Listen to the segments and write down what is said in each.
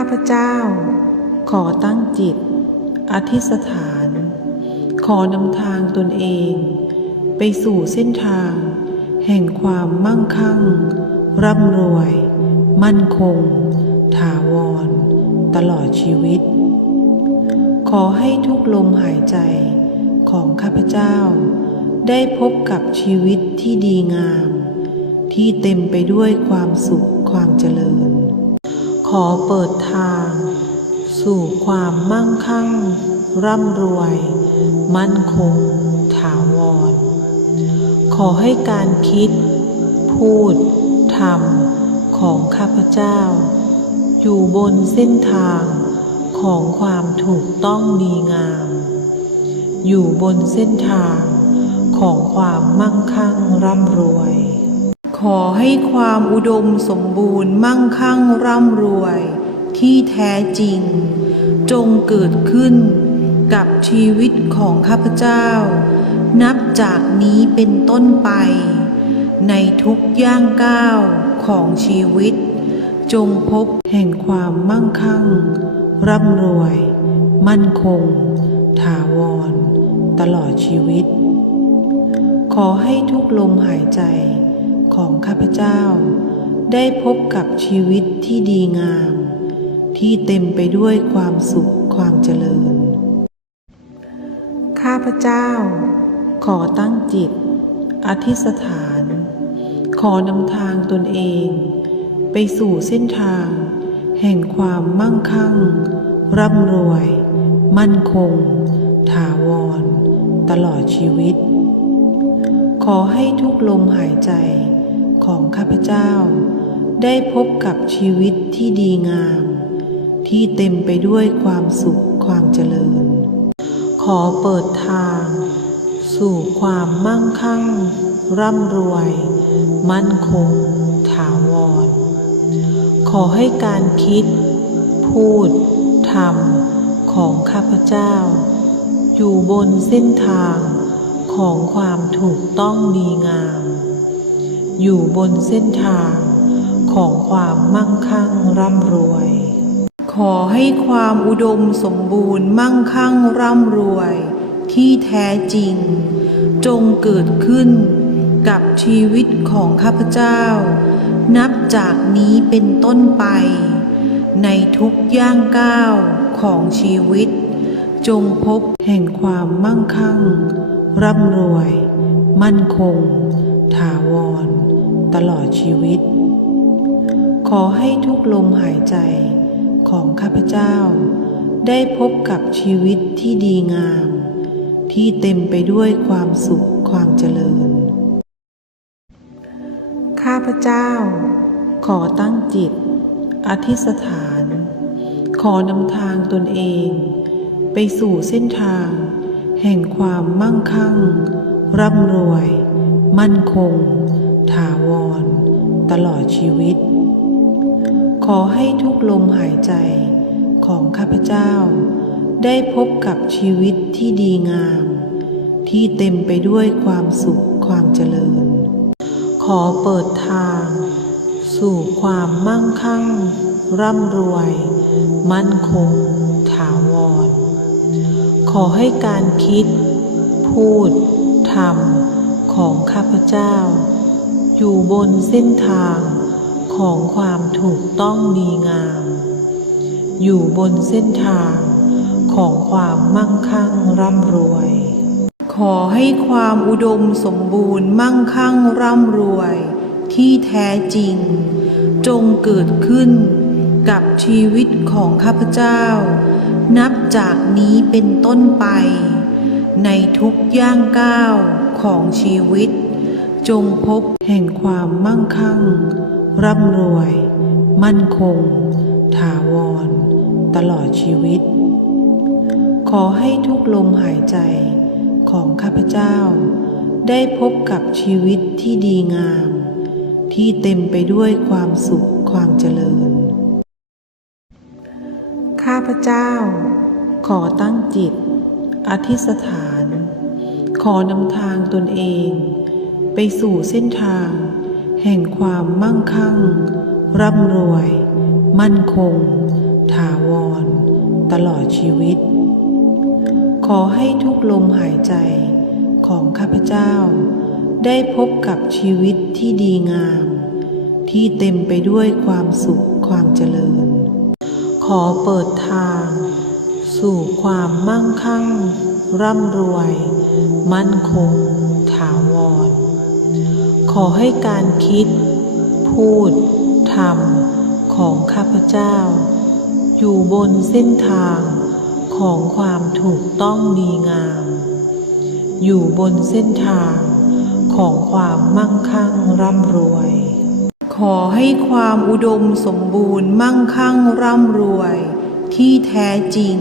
าพเจ้า ขอตั้งจิต อธิษฐาน ขอนำทางตนเอง ไปสู่เส้นทาง แห่งความมั่งคั่ง ร่ำรวย มั่นคง ถาวร ตลอดชีวิต ขอให้ทุกลมหายใจของข้าพเจ้า ได้พบกับชีวิตที่ดีงาม ที่เต็มไปด้วยความสุขความเจริญ ขอเปิดทาง สู่ความมั่งคั่ง ร่ำรวย มั่นคง ถาวร ขอให้การคิด พูดทำของข้าพเจ้า อยู่บนเส้นทางของความถูกต้องดีงาม อยู่บนเส้นทางของความมั่งคั่งร่ำรวย ขอให้ความอุดมสมบูรณ์มั่งคั่งร่ำรวย ที่แท้จริง จงเกิดขึ้นกับชีวิตของข้าพเจ้า นับจากนี้เป็นต้นไป ในทุกย่างก้าวของชีวิต จงพบแห่งความมั่งคั่ง ร่ำรวย มั่นคง ถาวร ตลอดชีวิต ขอให้ทุกลมหายใจ ของข้าพเจ้า ได้พบกับชีวิตที่ดีงาม ที่เต็มไปด้วยความสุขความเจริญ ข้าพเจ้า ขอตั้งจิต อธิษฐาน ขอนำทางตนเอง ไปสู่เส้นทาง แห่งความมั่งคั่ง ร่ำรวย มั่นคง ถาวร ตลอดชีวิตขอให้ทุกลมหายใจ ของข้าพเจ้า ได้พบกับชีวิตที่ดีงาม ที่เต็มไปด้วยความสุขความเจริญ ขอเปิดทาง สู่ความมั่งคั่ง ร่ำรวย มั่นคง ถาวร ขอให้การคิด พูดทำของข้าพเจ้า อยู่บนเส้นทางของความถูกต้องดีงาม อยู่บนเส้นทางของความมั่งคั่งร่ำรวย ขอให้ความอุดมสมบูรณ์มั่งคั่งร่ำรวย ที่แท้จริง จงเกิดขึ้นกับชีวิตของข้าพเจ้า นับจากนี้เป็นต้นไป ในทุกย่างก้าวของชีวิต จงพบแห่งความมั่งคั่ง ร่ำรวย มั่นคง ถาวร ตลอดชีวิต ขอให้ทุกลมหายใจของข้าพเจ้า ได้พบกับชีวิตที่ดีงาม ที่เต็มไปด้วยความสุขความเจริญ ข้าพเจ้า ขอตั้งจิต อธิษฐาน ขอนำทางตนเอง ไปสู่เส้นทาง แห่งความมั่งคั่ง ร่ำรวย มั่นคง ถาวร ตลอดชีวิต ขอให้ทุกลมหายใจของข้าพเจ้า ได้พบกับชีวิตที่ดีงาม ที่เต็มไปด้วยความสุขความเจริญ ขอเปิดทาง สู่ความมั่งคั่ง ร่ำรวย มั่นคง ถาวร ขอให้การคิด พูดทำของข้าพเจ้า อยู่บนเส้นทางของความถูกต้องดีงาม อยู่บนเส้นทางของความมั่งคั่งร่ำรวย ขอให้ความอุดมสมบูรณ์มั่งคั่งร่ำรวย ที่แท้จริง จงเกิดขึ้นกับชีวิตของข้าพเจ้า นับจากนี้เป็นต้นไป ในทุกย่างก้าวของชีวิต จงพบแห่งความมั่งคั่ง ร่ำรวย มั่นคง ถาวร ตลอดชีวิต ขอให้ทุกลมหายใจของข้าพเจ้า ได้พบกับชีวิตที่ดีงาม ที่เต็มไปด้วยความสุขความเจริญ ข้าพเจ้า ขอตั้งจิต อธิษฐาน ขอนำทางตนเอง ไปสู่เส้นทาง แห่งความมั่งคั่ง ร่ำรวย มั่นคง ถาวร ตลอดชีวิต ขอให้ทุกลมหายใจของข้าพเจ้า ได้พบกับชีวิตที่ดีงาม ที่เต็มไปด้วยความสุขความเจริญ ขอเปิดทาง สู่ความมั่งคั่ง ร่ำรวย มั่นคง ถาวร ขอให้การคิด พูดทำของข้าพเจ้า อยู่บนเส้นทางของความถูกต้องดีงาม อยู่บนเส้นทางของความมั่งคั่งร่ำรวย ขอให้ความอุดมสมบูรณ์มั่งคั่งร่ำรวย ที่แท้จริง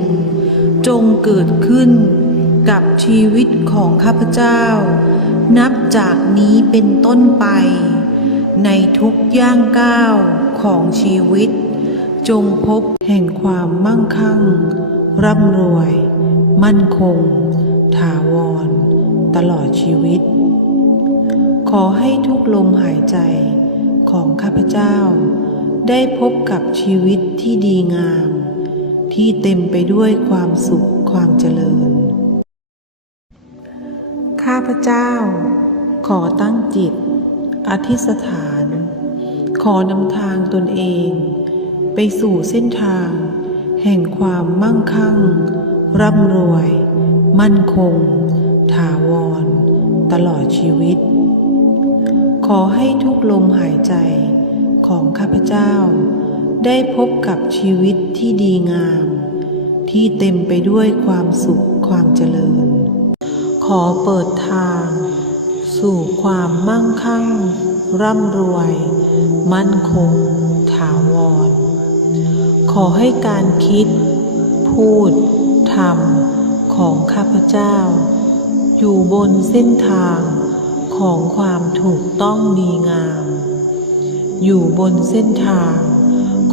จงเกิดขึ้นกับชีวิตของข้าพเจ้า นับจากนี้เป็นต้นไป ในทุกย่างก้าวของชีวิต จงพบแห่งความมั่งคั่ง ร่ำรวย มั่นคง ถาวร ตลอดชีวิต ขอให้ทุกลมหายใจของข้าพเจ้า ได้พบกับชีวิตที่ดีงาม ที่เต็มไปด้วยความสุขความเจริญ ข้าพเจ้า ขอตั้งจิต อธิษฐาน ขอนำทางตนเอง ไปสู่เส้นทาง แห่งความมั่งคั่ง ร่ำรวย มั่นคง ถาวร ตลอดชีวิต ขอให้ทุกลมหายใจของข้าพเจ้า ได้พบกับชีวิตที่ดีงาม ที่เต็มไปด้วยความสุขความเจริญ อเปิดทาง สู่ความมั่งคั่ง ร่ำรวย มั่นคง ถาวร ขอให้การคิด พูดทำของข้าพเจ้า อยู่บนเส้นทางของความถูกต้องดีงาม อยู่บนเส้นทาง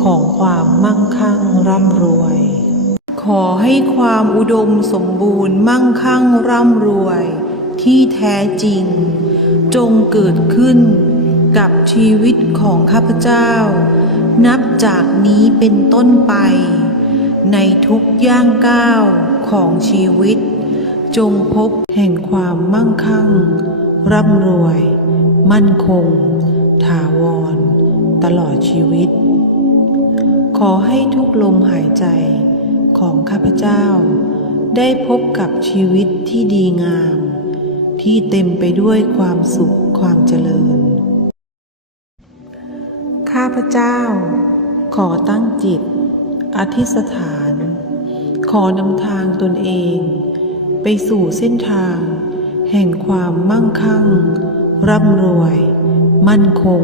ของความมั่งคั่งร่ำรวย ขอให้ความอุดมสมบูรณ์มั่งคั่งร่ำรวย ที่แท้จริง จงเกิดขึ้นกับชีวิตของข้าพเจ้า นับจากนี้เป็นต้นไป ในทุกย่างก้าวของชีวิต จงพบแห่งความมั่งคั่ง ร่ำรวย มั่นคง ถาวร ตลอดชีวิต ขอให้ทุกลมหายใจ ของข้าพเจ้า ได้พบกับชีวิตที่ดีงาม ที่เต็มไปด้วยความสุขความเจริญ ข้าพเจ้า ขอตั้งจิต อธิษฐาน ขอนำทางตนเอง ไปสู่เส้นทาง แห่งความมั่งคั่ง ร่ำรวย มั่นคง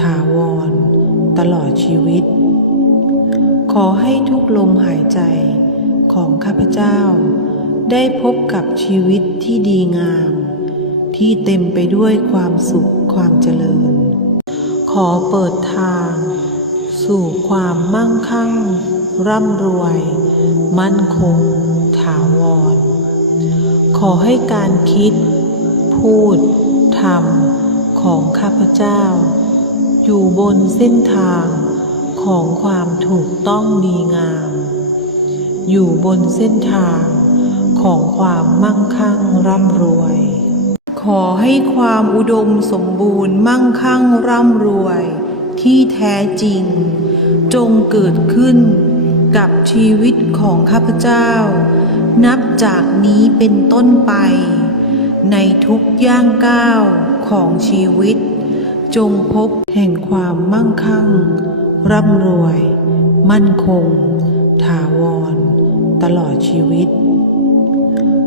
ถาวร ตลอดชีวิต ขอให้ทุกลมหายใจของข้าพเจ้า ได้พบกับชีวิตที่ดีงาม ที่เต็มไปด้วยความสุขความเจริญ ขอเปิดทาง สู่ความมั่งคั่ง ร่ำรวย มั่นคง ถาวร ขอให้การคิด พูดทำของข้าพเจ้า อยู่บนเส้นทาง ของความถูกต้องดีงาม อยู่บนเส้นทางของความมั่งคั่งร่ำรวย ขอให้ความอุดมสมบูรณ์มั่งคั่งร่ำรวย ที่แท้จริง จงเกิดขึ้นกับชีวิตของข้าพเจ้า นับจากนี้เป็นต้นไป ในทุกย่างก้าวของชีวิต จงพบแห่งความมั่งคั่ง ร่ำรวย มั่นคง ถาวร ตลอดชีวิต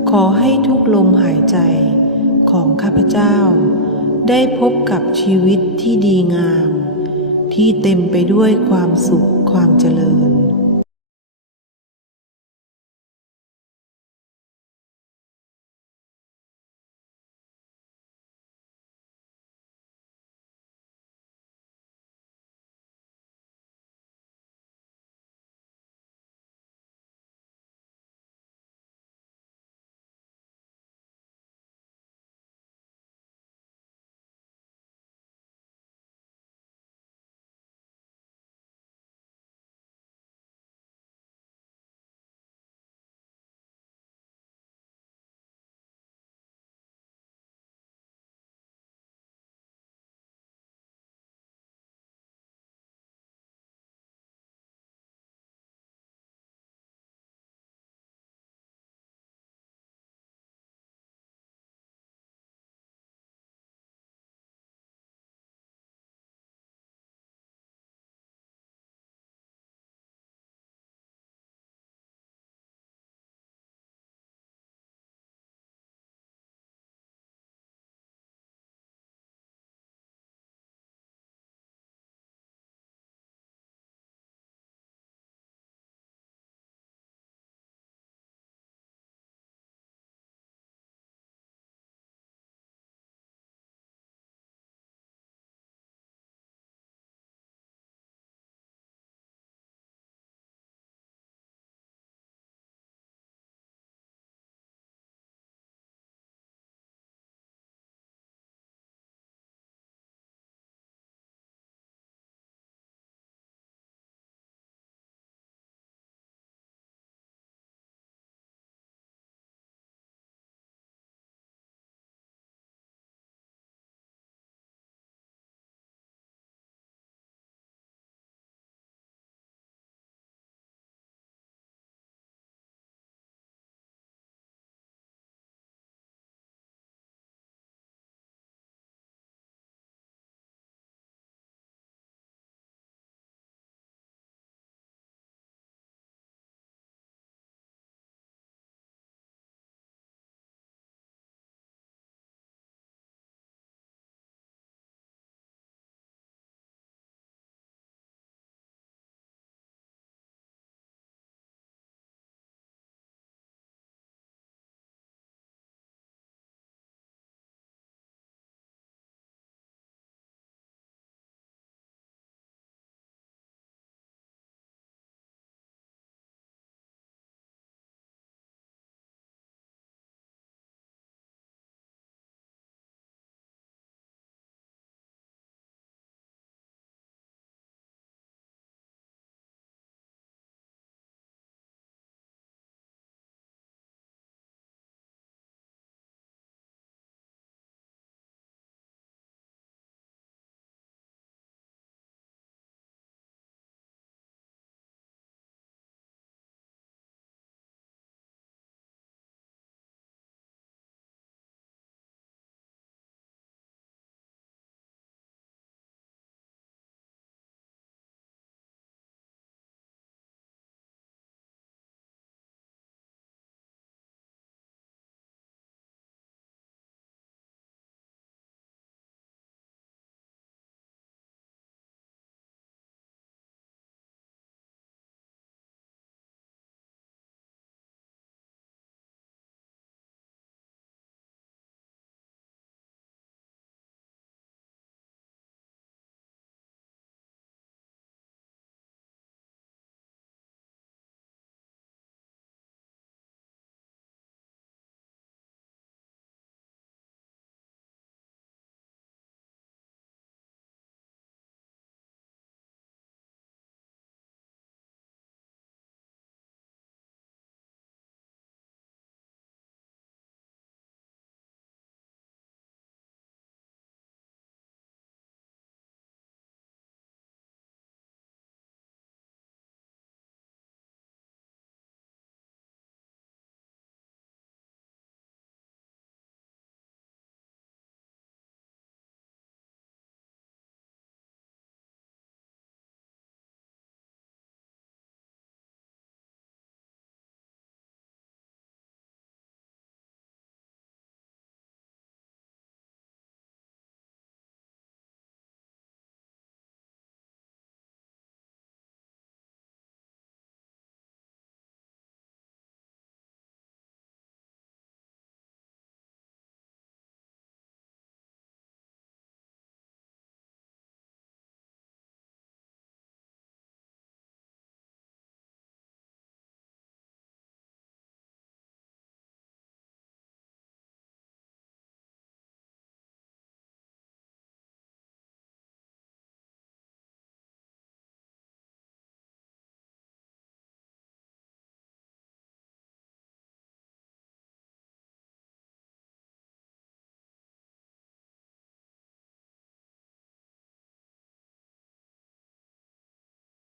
ขอให้ทุกลมหายใจของข้าพเจ้า ได้พบกับชีวิตที่ดีงาม ที่เต็มไปด้วยความสุขความเจริญ